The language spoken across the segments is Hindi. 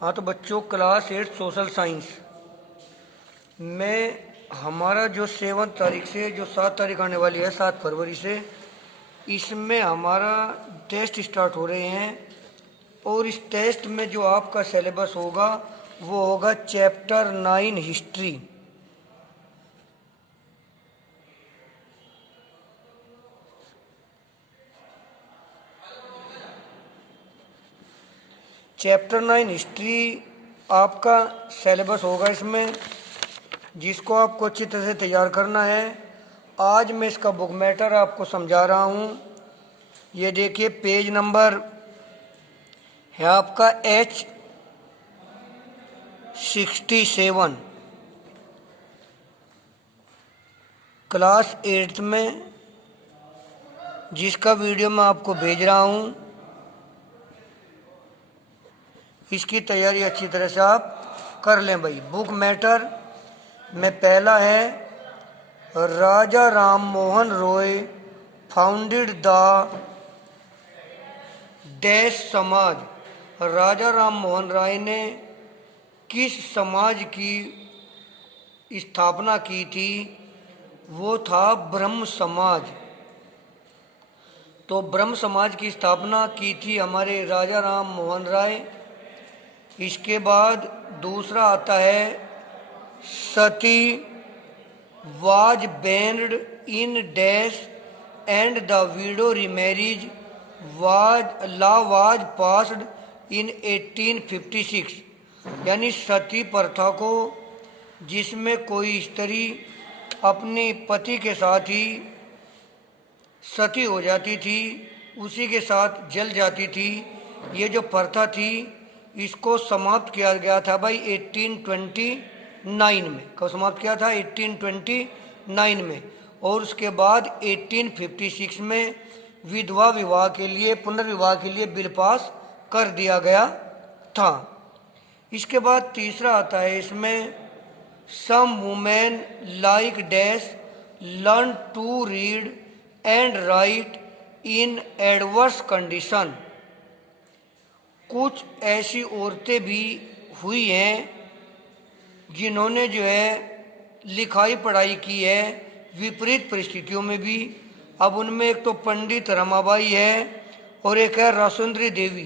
हाँ तो बच्चों, क्लास 8 सोशल साइंस में हमारा जो 7 तारीख से जो 7 तारीख आने वाली है, 7 फरवरी से, इसमें हमारा टेस्ट स्टार्ट हो रहे हैं। और इस टेस्ट में जो आपका सिलेबस होगा वो होगा चैप्टर 9 हिस्ट्री। चैप्टर 9 हिस्ट्री आपका सिलेबस होगा इसमें, जिसको आपको अच्छी तरह से तैयार करना है। आज मैं इसका बुक मैटर आपको समझा रहा हूँ। ये देखिए, पेज नंबर है आपका H67, क्लास 8 में, जिसका वीडियो मैं आपको भेज रहा हूँ। इसकी तैयारी अच्छी तरह से आप कर लें भाई। बुक मैटर में पहला है, Raja Ram Mohan Roy founded the dash Samaj. Raja Ram Mohan Roy ने किस समाज की स्थापना की थी? वो था ब्रह्म समाज। तो ब्रह्म समाज की स्थापना की थी हमारे राजा राम मोहन राय। इसके बाद दूसरा आता है, sati was banned in dash and the widow remarriage law was passed in 1856। यानी सती प्रथा को, जिसमें कोई स्त्री अपने पति के साथ ही सती हो जाती थी, उसी के साथ जल जाती थी, ये जो प्रथा थी, इसको समाप्त किया गया था भाई 1829 में। कब समाप्त किया था? 1829 में। और उसके बाद 1856 में विधवा विवाह के लिए, पुनर्विवाह के लिए बिल पास कर दिया गया था। इसके बाद तीसरा आता है इसमें, some women like dash learn to read and write in adverse condition. कुछ ऐसी औरतें भी हुई हैं जिन्होंने जो है लिखाई पढ़ाई की है विपरीत परिस्थितियों में भी। अब उनमें एक तो पंडित रमाबाई है और एक है रासुंदरी देवी।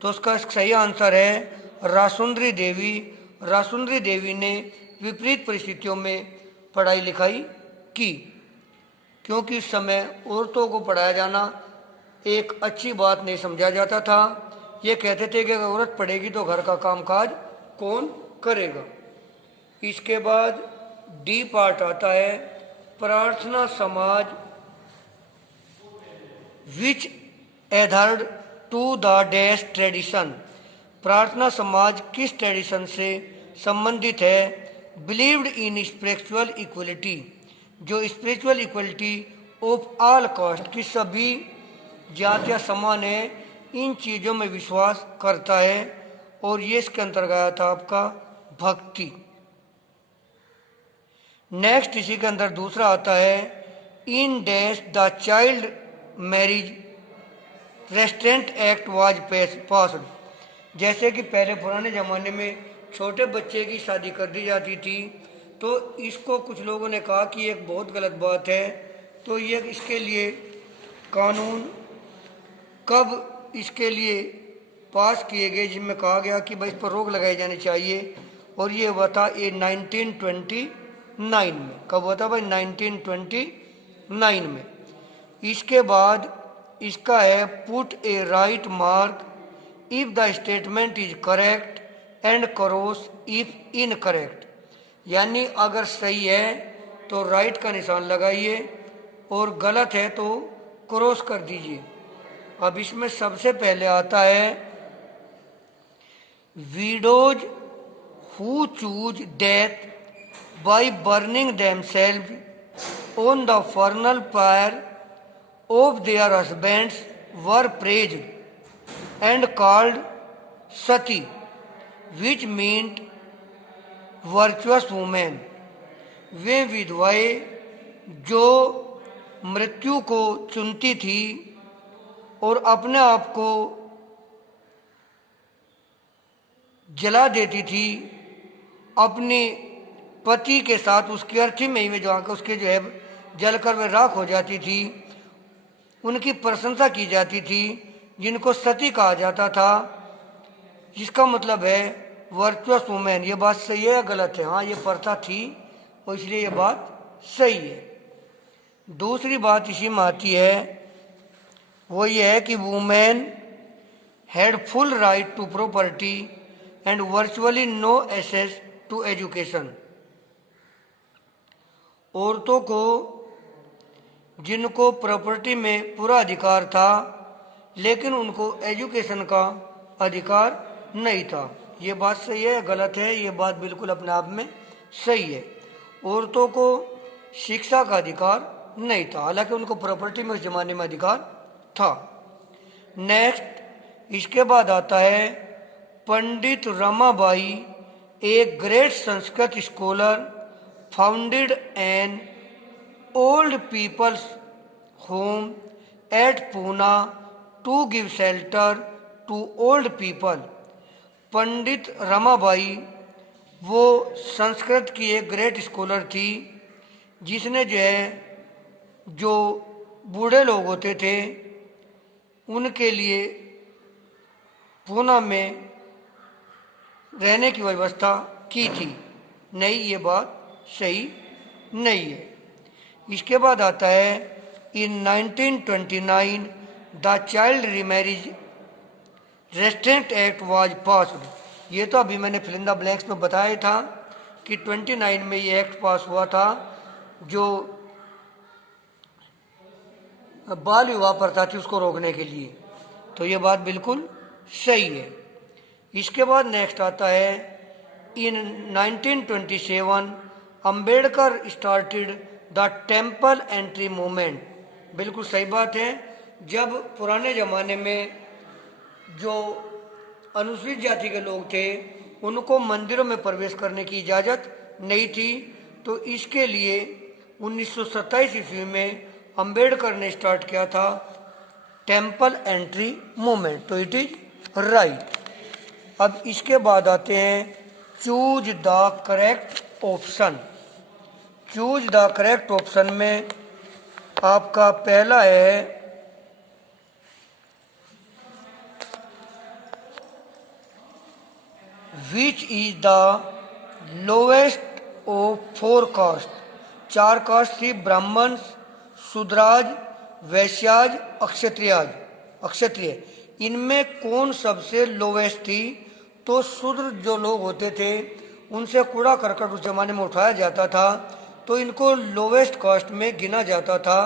तो उसका सही आंसर है रासुंदरी देवी। रासुंदरी देवी ने विपरीत परिस्थितियों में पढ़ाई लिखाई की, क्योंकि उस समय औरतों को पढ़ाया जाना एक अच्छी बात नहीं समझा जाता था। ये कहते थे कि अगर औरत पढ़ेगी तो घर का कामकाज कौन करेगा। इसके बाद डी पार्ट आता है, प्रार्थना समाज विच एडहर्ड टू द डैश ट्रेडिशन। प्रार्थना समाज किस ट्रेडिशन से संबंधित है? बिलीव्ड इन स्पिरिचुअल इक्वलिटी, जो spiritual equality of all cast, की सभी जातियाँ समान है, इन चीज़ों में विश्वास करता है। और ये इसके अंतर्गत आया था आपका भक्ति। नेक्स्ट इसी के अंदर दूसरा आता है, in dash the child marriage restaurant act was passed. जैसे कि पहले पुराने ज़माने में छोटे बच्चे की शादी कर दी जाती थी, तो इसको कुछ लोगों ने कहा कि एक बहुत गलत बात है। तो ये इसके लिए कानून कब इसके लिए पास किए गए, जिनमें कहा गया कि भाई इस पर रोक लगाई जानी चाहिए। और ये हुआ था 1929 में। कब हुआ था भाई? 1929 में। इसके बाद इसका है, put A right mark if the statement is correct and cross if incorrect. यानी अगर सही है तो राइट का निशान लगाइए और गलत है तो क्रॉस कर दीजिए। अब इसमें सबसे पहले आता है, widows who choose death by burning themselves on the funeral fire of their husbands were praised and called sati, which meant virtuous women. वे विधवाएं जो मृत्यु को चुनती थी और अपने आप को जला देती थी अपने पति के साथ, उसकी अर्थी में जो आकर उसके जो है जलकर वे राख हो जाती थी, उनकी प्रशंसा की जाती थी, जिनको सती कहा जाता था, जिसका मतलब है वर्चुअस वुमेन। ये बात सही है या गलत है? हाँ, ये प्रथा थी और इसलिए ये बात सही है। दूसरी बात इसी में आती है, वो ये है कि women had full right to property and virtually no access to education. औरतों को, जिनको प्रॉपर्टी में पूरा अधिकार था, लेकिन उनको एजुकेशन का अधिकार नहीं था। ये बात सही है या गलत है? ये बात बिल्कुल अपने आप में सही है। औरतों को शिक्षा का अधिकार नहीं था, हालांकि उनको प्रॉपर्टी में उस जमाने में अधिकार था। नेक्स्ट, इसके बाद आता है पंडित रमाबाई, एक great Sanskrit scholar, founded an old people's home at Poona to give shelter to old people. Pandit Ramabai वो संस्कृत की एक ग्रेट स्कॉलर थी, जिसने जो है जो बूढ़े लोग होते थे उनके लिए पूना में रहने की व्यवस्था की थी। नहीं, ये बात सही नहीं है। इसके बाद आता है इन 1929 the child remarriage restaurant act was passed. ये तो अभी मैंने फिल इन द ब्लैंक्स में बताया था कि 29 में ये एक्ट पास हुआ था जो बाल विवाह प्रथा थी उसको रोकने के लिए। तो ये बात बिल्कुल सही है। इसके बाद नेक्स्ट आता है इन 1927 Ambedkar started the temple entry movement. बिल्कुल सही बात है। जब पुराने ज़माने में जो अनुसूचित जाति के लोग थे उनको मंदिरों में प्रवेश करने की इजाज़त नहीं थी, तो इसके लिए 1927 ईस्वी में अंबेडकर ने स्टार्ट किया था टेम्पल एंट्री मूवमेंट। तो इट इज राइट। अब इसके बाद आते हैं choose the correct option. Choose the correct option में आपका पहला है which is the lowest of 4 caste. 4 caste थी, ब्राह्मण, शूद्राज, वैश्याज, क्षत्रिय। इनमें कौन सबसे लोवेस्ट थी? तो शूद्र जो लोग होते थे उनसे कूड़ा करकट उस जमाने में उठाया जाता था, तो इनको लोवेस्ट कास्ट में गिना जाता था।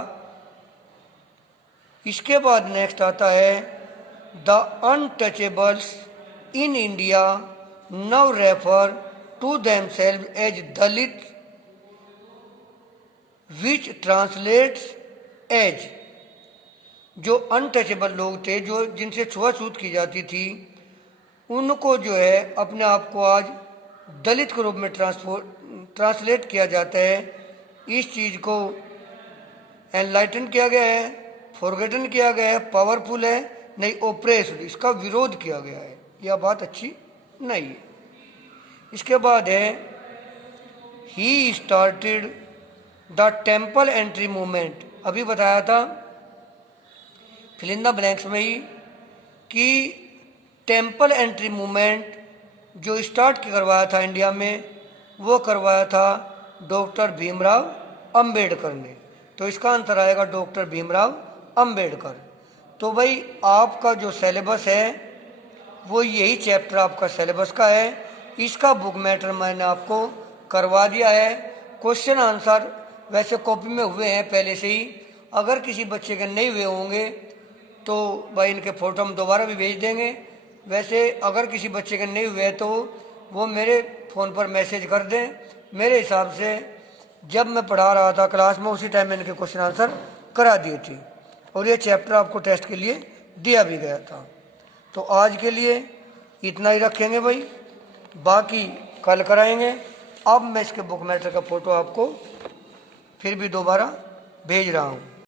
इसके बाद नेक्स्ट आता है the untouchables in India now refer to themselves as Dalit, which translates as. जो अनटचेबल लोग थे, जो जिनसे छुआछूत की जाती थी, उनको जो है अपने आप को आज दलित के रूप में ट्रांसलेट किया जाता है। इस चीज़ को एनलाइटन किया गया है, फॉरगेटन किया गया है, पावरफुल है, नहीं ओप्रेस्ड, इसका विरोध किया गया है। यह बात अच्छी नहीं है। इसके बाद है he started the temple entry movement. अभी बताया था फिल इन द ब्लैंक्स में ही कि टेम्पल एंट्री मूवमेंट जो स्टार्ट करवाया था इंडिया में, वो करवाया था डॉक्टर भीमराव अंबेडकर ने। तो इसका आंसर आएगा डॉक्टर भीमराव अंबेडकर। तो भाई आपका जो सिलेबस है वो यही चैप्टर आपका सिलेबस का है। इसका बुक मैटर मैंने आपको करवा दिया है। क्वेश्चन आंसर वैसे कॉपी में हुए हैं पहले से ही। अगर किसी बच्चे के नहीं हुए होंगे तो भाई इनके फ़ोटो हम दोबारा भी भेज देंगे। वैसे अगर किसी बच्चे के नहीं हुए तो वो मेरे फ़ोन पर मैसेज कर दें। मेरे हिसाब से जब मैं पढ़ा रहा था क्लास में उसी टाइम में इनके क्वेश्चन आंसर करा दिए थे और ये चैप्टर आपको टेस्ट के लिए दिया भी गया था। तो आज के लिए इतना ही रखेंगे भाई, बाकी कल कराएंगे। अब मैं इसके बुक मैटर का फ़ोटो आपको फिर भी दोबारा भेज रहा हूँ।